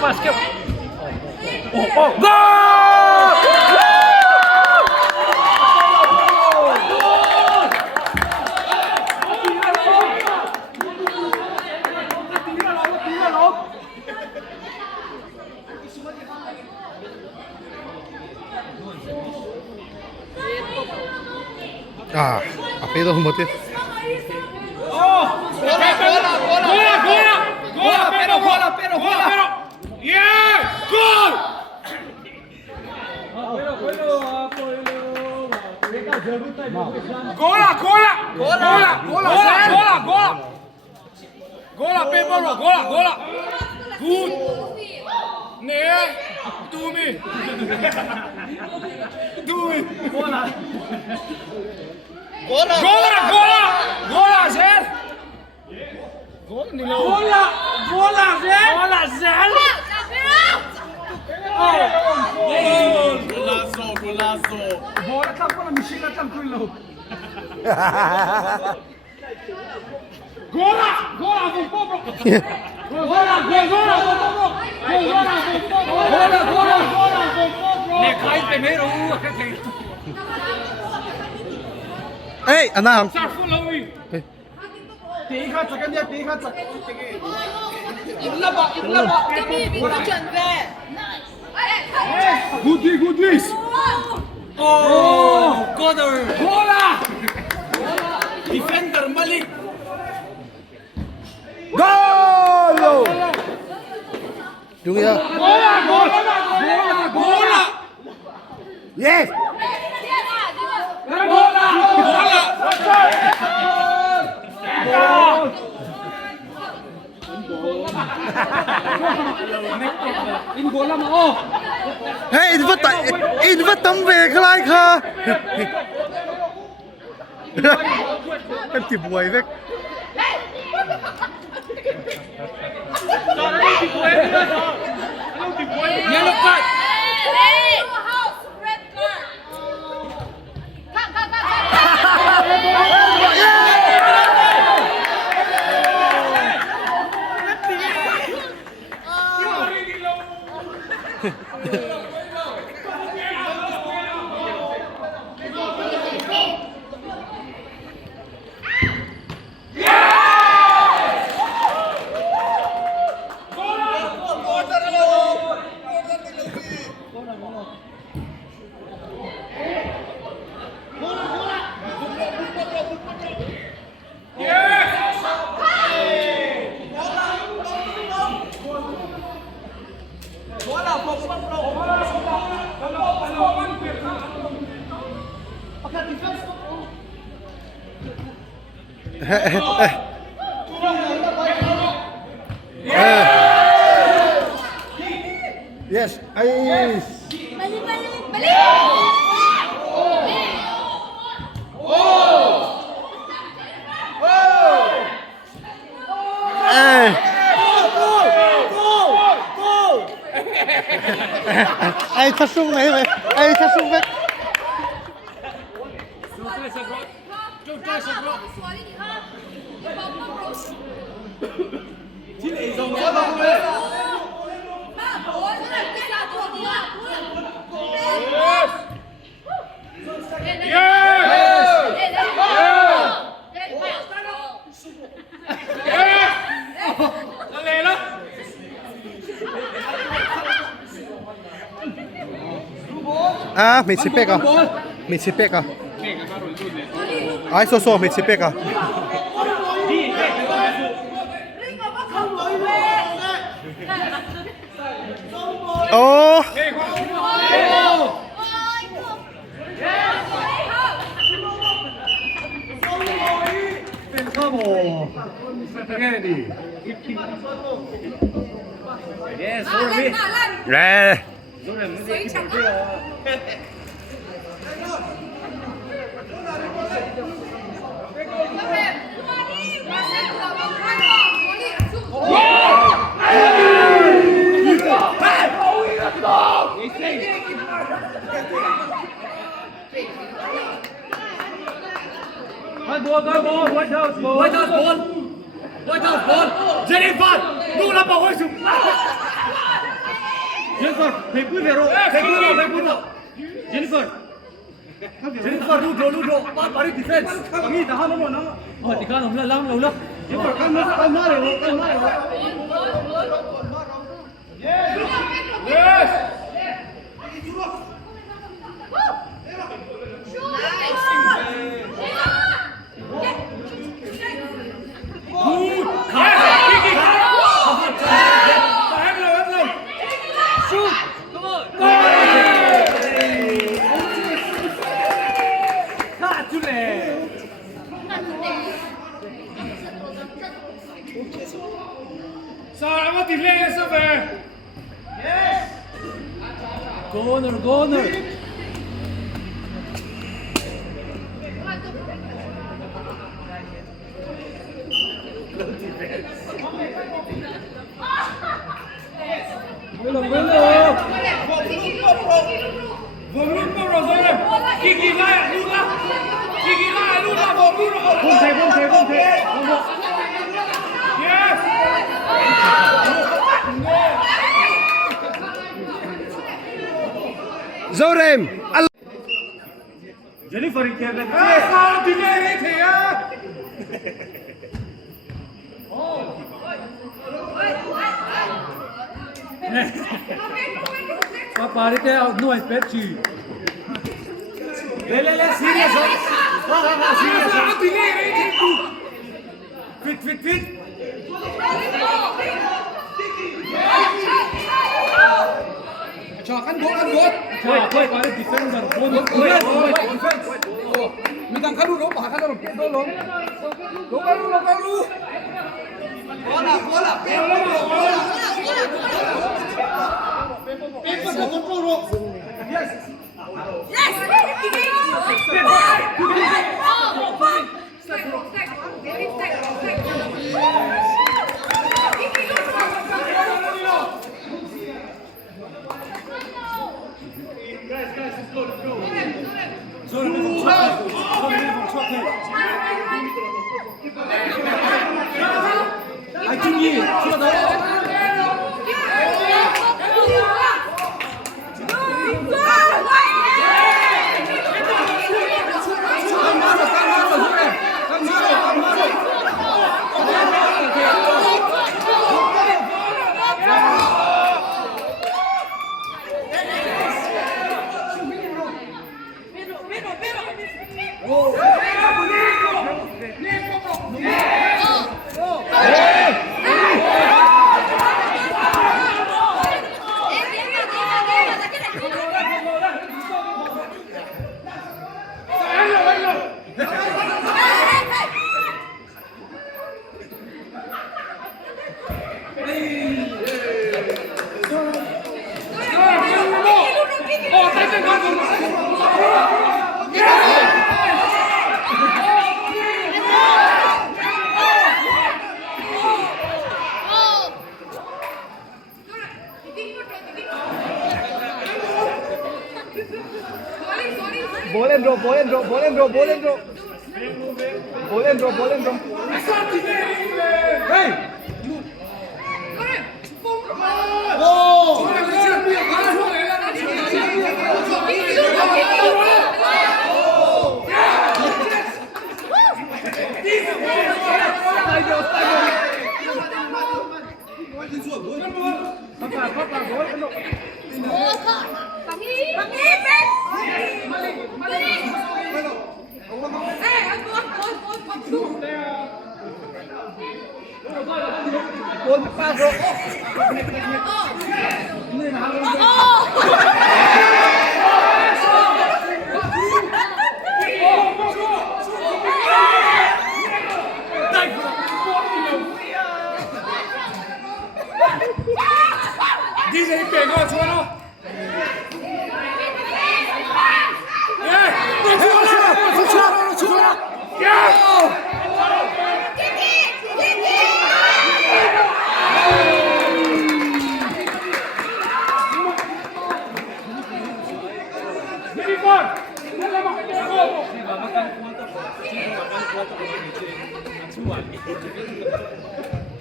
Basket. Oh, go! 앞에도 못해. Pero. Yeah! Goal! Gola! Gola, Pedro, gola! Good! Ne! Do me! Gola, Zer! Gola, Zer! Golazo! Bola tam pala, Michelle tam kullo. Gola, vou povo. Gola. Ne cai primeiro, Hey, anak. Sarfu lawi. Tiga second dia. Iglaba. Good miss. Oh, Gola. Defender Malik. Goal! Đúng chưa? Gola. Yes! Gola. In gola mo. Hey, in vật tấm về cái like ha. Cái chìm quay vậy. Yellow card. Yes, ayos. Balik! Ai thật sung này vậy? Ai thật sung vậy? Mình xếp bẹc à? Mình xếp bẹc à? Ai số mình xếp bẹc à? Ô! Nè. Jennifer, nous l'a pas reçu. Jennifer, fais plus véro, fais plus véro. Jennifer, Ludo, Paris defense. Kami dah mana mana. Oh, tiga nom lah, lam lah. Jennifer, kan mare. Yes. Corner. Zorem. Jennifer क्या कर रही है? साल दिले रहे थे यार. Papa itu no es pechi. Le serious. Serious. Saal दिले रहे थे तू. Fit. Kan got. Thôi có defender. Mình đang khăn đu bảo khăn đu lốm. Lốm. Bola. Yes. Ball and drop. Hey!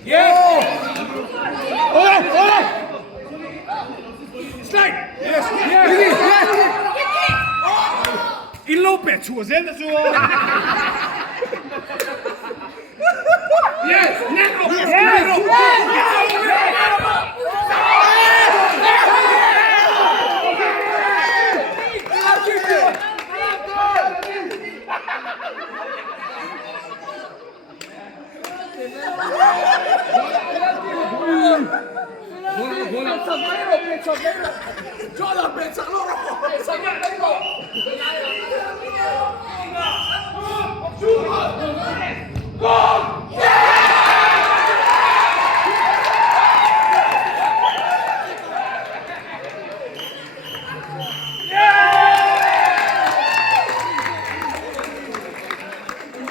Yes. Slide. Yes.一路别出现的说。Yes.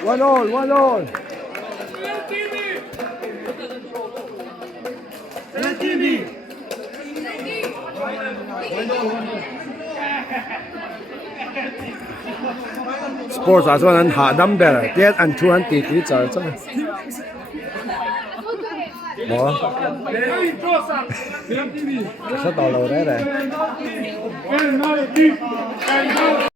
One all. Sports 啊，说人下 number，第一按出按地幾就真係冇啊，出道路咧。